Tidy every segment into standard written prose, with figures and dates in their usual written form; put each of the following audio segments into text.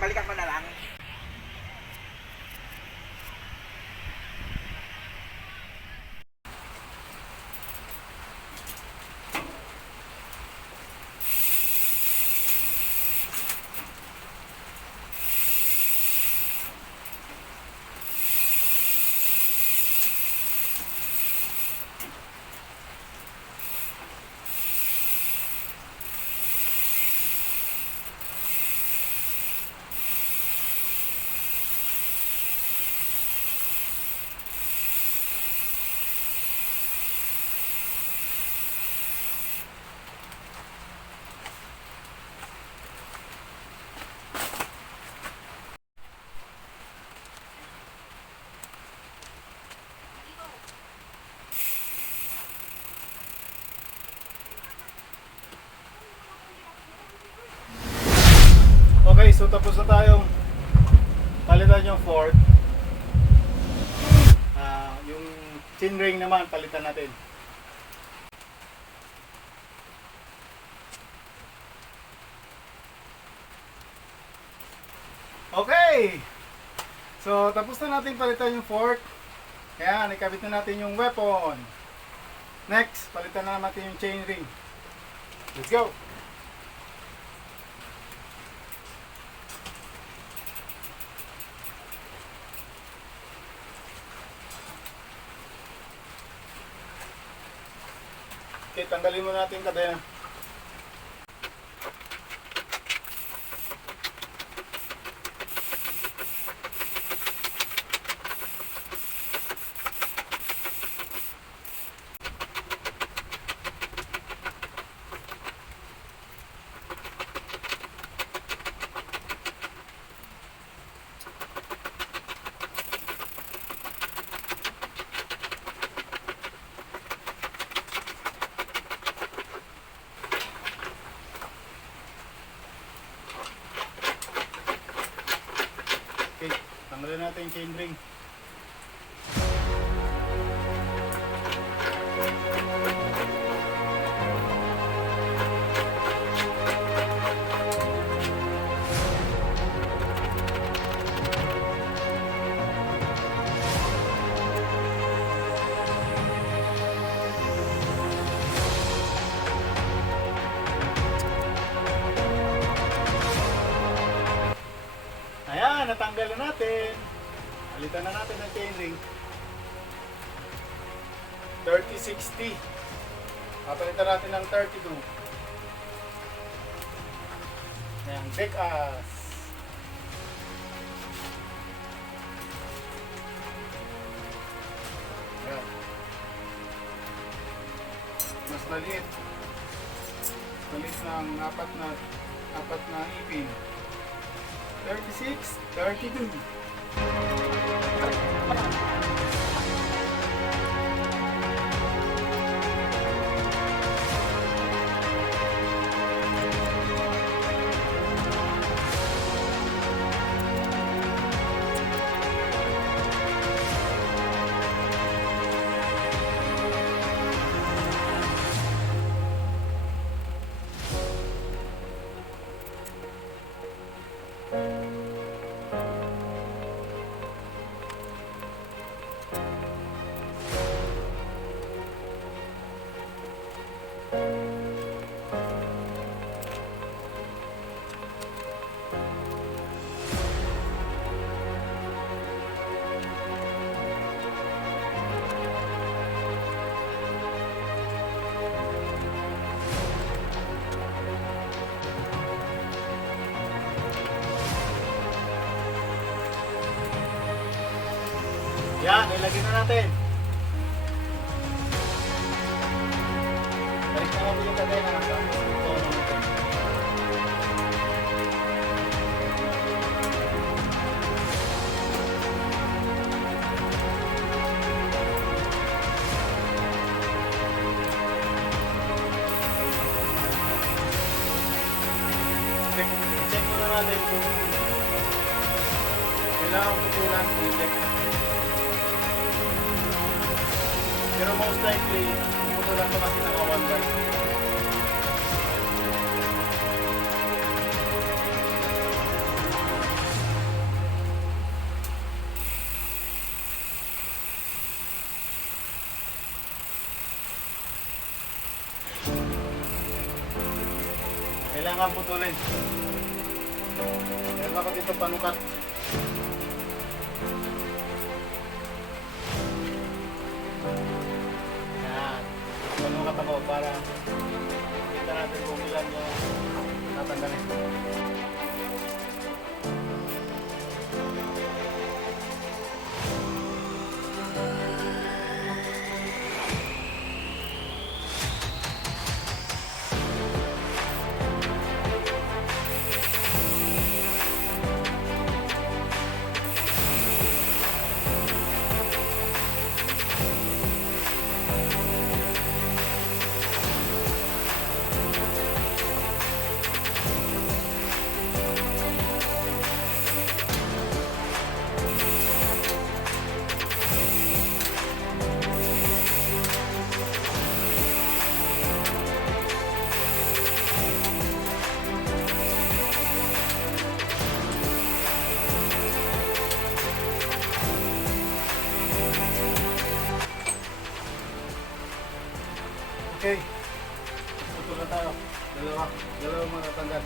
balikan ko na lang. Okay, so tapos na tayong palitan yung fork. Yung chain ring naman, palitan natin. Okay! So, tapos na natin palitan yung fork. Ayan, ikabit na natin yung weapon. Next, palitan na natin yung chain ring. Let's go! Okay, tanggalin mo natin yung kadena. Okay, tanggalin natin yung chain ring. Ayan, natanggal na natin. Palitan na natin ang chain ring. 3060. Papalitan natin ng 32. Ayan, deck as. Ayan. Mas maliit. Maliit ng apat na ipin. 36, 32. Yan, ilagay na natin. Balik na natin yung kadena. Check muna natin kung kailangan putulan, check. Pero most likely, putulan ko kasi naka 1 bar. Kailangan putulin. Meron ako dito panukat. Yan. Panukat ako para kita natin kung ilan yung tatanggalin. Okay. Putol na tayo. Dalawa matatanggal.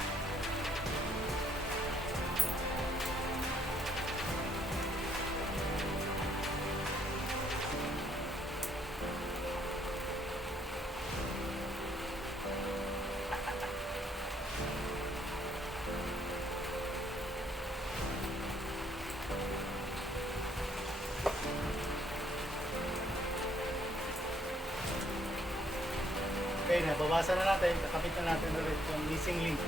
Okay, nababasa na natin. Kakabit na natin ulit yung missing link.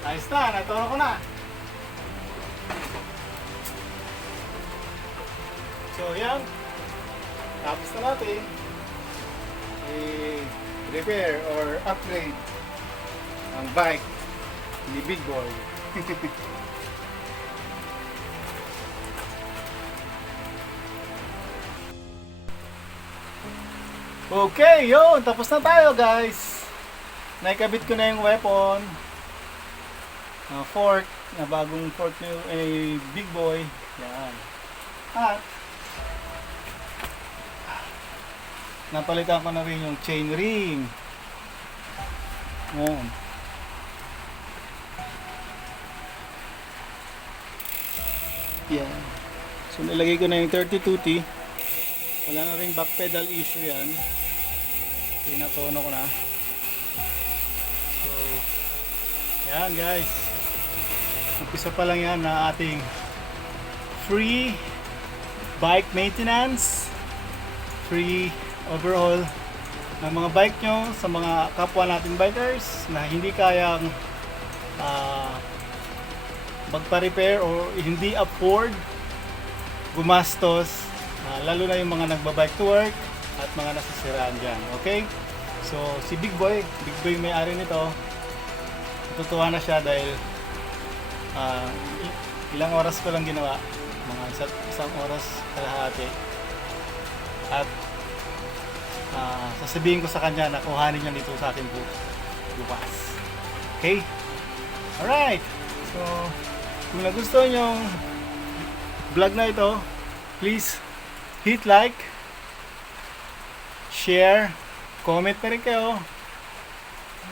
Ayos na, naturo ko na. So yan, tapos na natin i-repair or upgrade ang bike ni Big Boy. Okay, yun, tapos na tayo guys. Naikabit ko na yung weapon. Fork, na bagong fork ni Big Boy. Yan. At napalitan ko na rin yung chain ring. Yan. Yan. So nilagay ko na yung 32T. Wala na ring back pedal issue yan. Pinatono ko na. So, yan guys. Umpisa pa lang yan na ating free bike maintenance, free overhaul ng mga bike nyo sa mga kapwa natin bikers na hindi kayang magpa-repair o hindi afford gumastos, lalo na yung mga nagbabike to work at mga nasisiraan dyan. Okay? So, si Big Boy may-ari nito, natutuwa na siya dahil ilang oras ko lang ginawa, mga isang oras kalahati. At sasabihin ko sa kanya na kuhanin niya dito sa akin bukas. Okay? Alright! So, kung nagustuhan yung vlog na ito, please hit like, share, comment na rin kayo,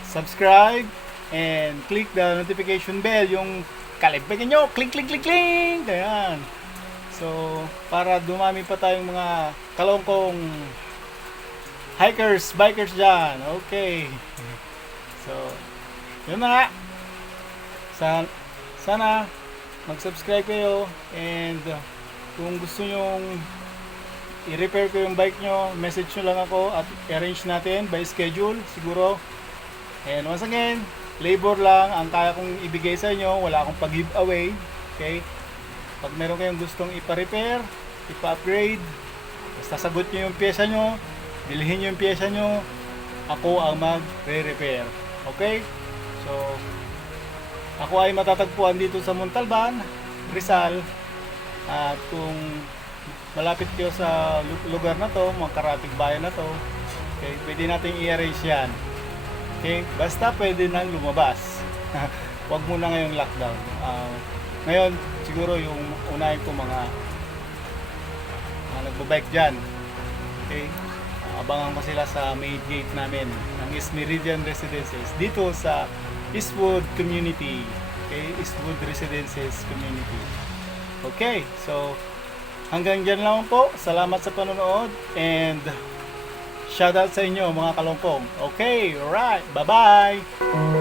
subscribe, and click the notification bell, yung kalibigin nyo, click. Ayan. So, para dumami pa tayong mga kalongkong hikers, bikers dyan. Okay. So, yun na nga. Sana mag-subscribe kayo, and kung gusto nyong i-repair ko yung bike nyo, message nyo lang ako at i-arrange natin by schedule siguro. And once again, labor lang ang kaya kong ibigay sa inyo, wala akong pag-giveaway. Okay? Pag meron kayong gustong ipa-repair, ipa-upgrade, basta sagot nyo yung pyesa nyo, bilhin nyo yung pyesa nyo, ako ang mag-re-repair. Okay? So, ako ay matatagpuan dito sa Montalban, Rizal. At kung malapit kayo sa lugar na to, mga karatig bayan na to, okay, pwede natin i-arrange yan. Okay? Basta pwede nang lumabas. Huwag muna ngayong lockdown. Ngayon, siguro yung unahin ko mga nagbabike dyan. Okay? Abangan ko sila sa main gate namin ng East Meridian Residences dito sa Eastwood Community. Okay? Eastwood Residences Community. Okay, so hanggang dyan lang po. Salamat sa panonood and shoutout sa inyo mga kalongkong. Okay, alright, bye-bye!